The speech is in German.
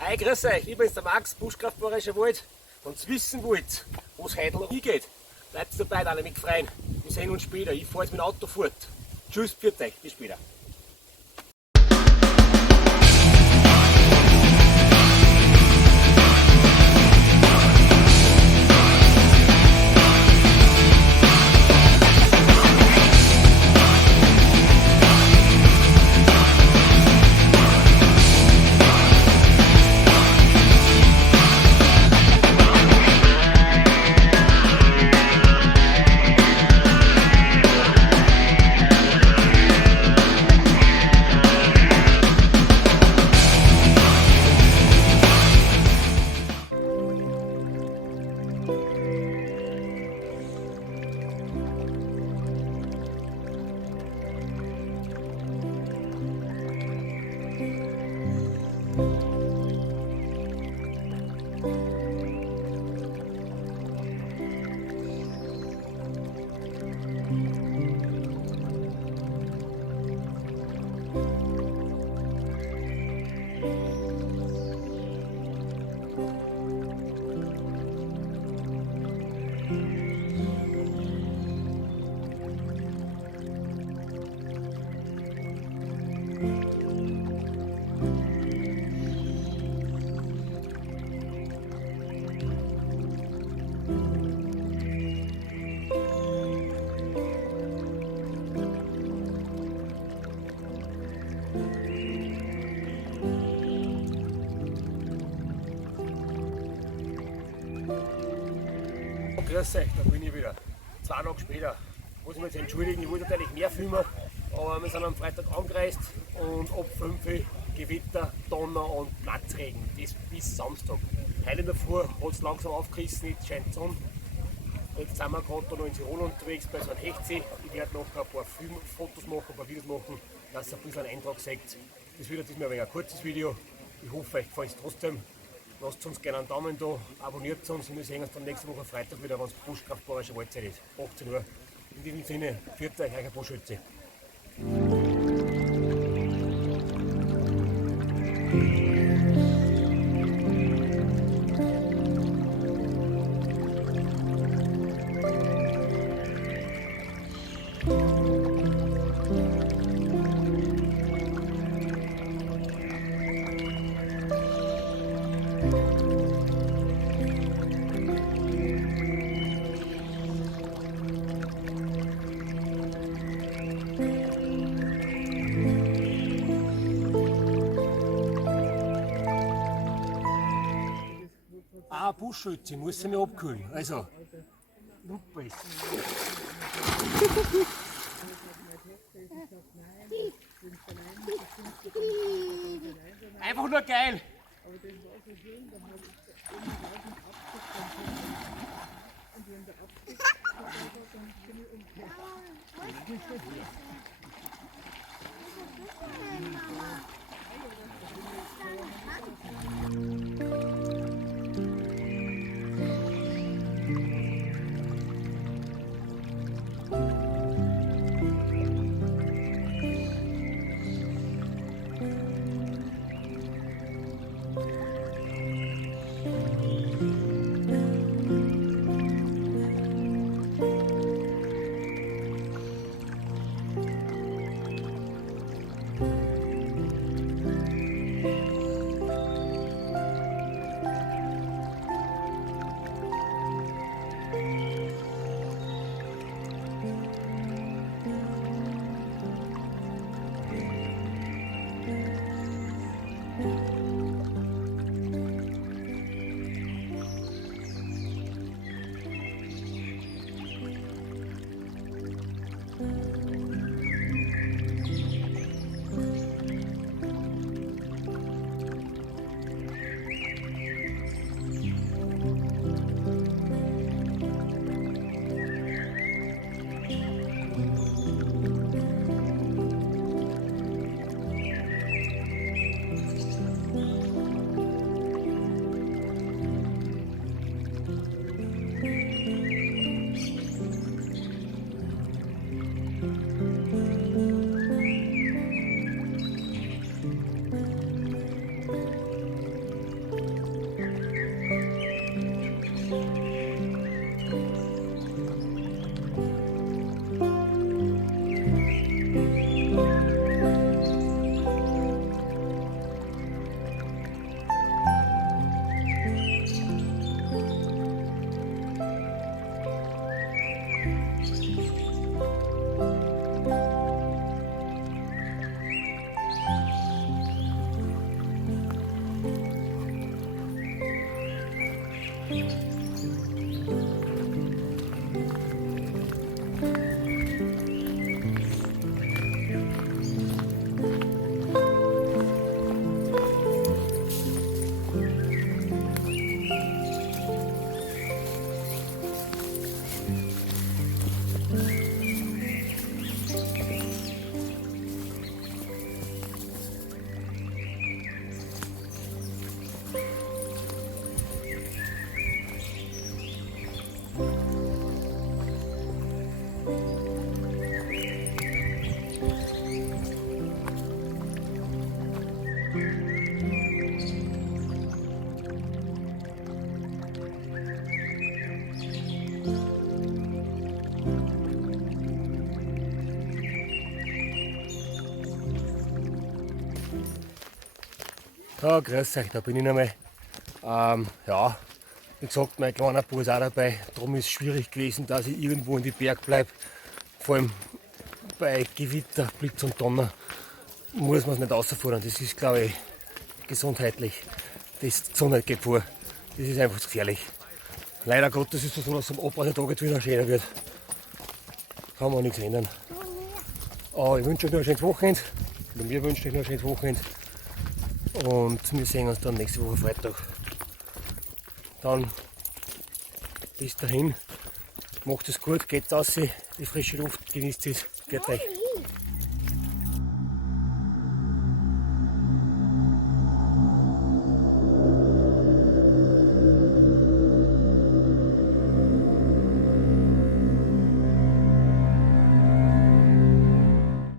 Hi, grüß euch, ich bin's der Max, Buschkraft Bayerischer Wald. Wenn ihr wissen wollt, wo es heute noch hingeht, bleibt dabei, alle mich freuen. Wir sehen uns später, ich fahre jetzt mit dem Auto fort. Tschüss, pfiat euch, bis später. Grüß euch, da bin ich wieder. 2 Tage später. Muss ich mich jetzt entschuldigen, ich wollte natürlich mehr filmen, aber wir sind am Freitag angereist und ab 5 Uhr Gewitter, Donner und Platzregen. Das bis Samstag. Heute in der Früh hat es langsam aufgerissen, jetzt scheint die Sonne. Jetzt sind wir gerade noch in Tirol unterwegs bei so einem Hechtsee. Ich werde noch ein paar Fotos machen, ein paar Videos machen, dass ihr ein bisschen einen Eindruck seht. Das wird jetzt mal ein kurzes Video. Ich hoffe, euch gefällt es trotzdem. Lasst uns gerne einen Daumen da, abonniert uns und wir sehen uns dann nächste Woche Freitag wieder, wenn es Buschkraft Bayerischer Waldzeit ist. 18 Uhr. In diesem Sinne, pfiat euch, euer Buschschütze. Buschschütze, muss sie mir abkühlen. Also, Lupe. Einfach nur geil. Ja, grüß euch, da bin ich nochmal. Ja, wie gesagt, mein kleiner Bub ist auch dabei. Darum ist es schwierig gewesen, dass ich irgendwo in die Berg bleibe. Vor allem bei Gewitter, Blitz und Donner muss man es nicht rausfordern. Das ist, glaube ich, gesundheitlich. Das ist Gesundheit geht vor. Das ist einfach zu gefährlich. Leider Gottes ist es so, dass am Abreise-Tag jetzt wieder schöner wird. Kann man nichts ändern. Aber ich wünsche euch noch ein schönes Wochenende. Und wir wünschen euch noch ein schönes Wochenende. Und wir sehen uns dann nächste Woche Freitag. Dann bis dahin, macht es gut, geht raus, die frische Luft, genießt es, geht euch.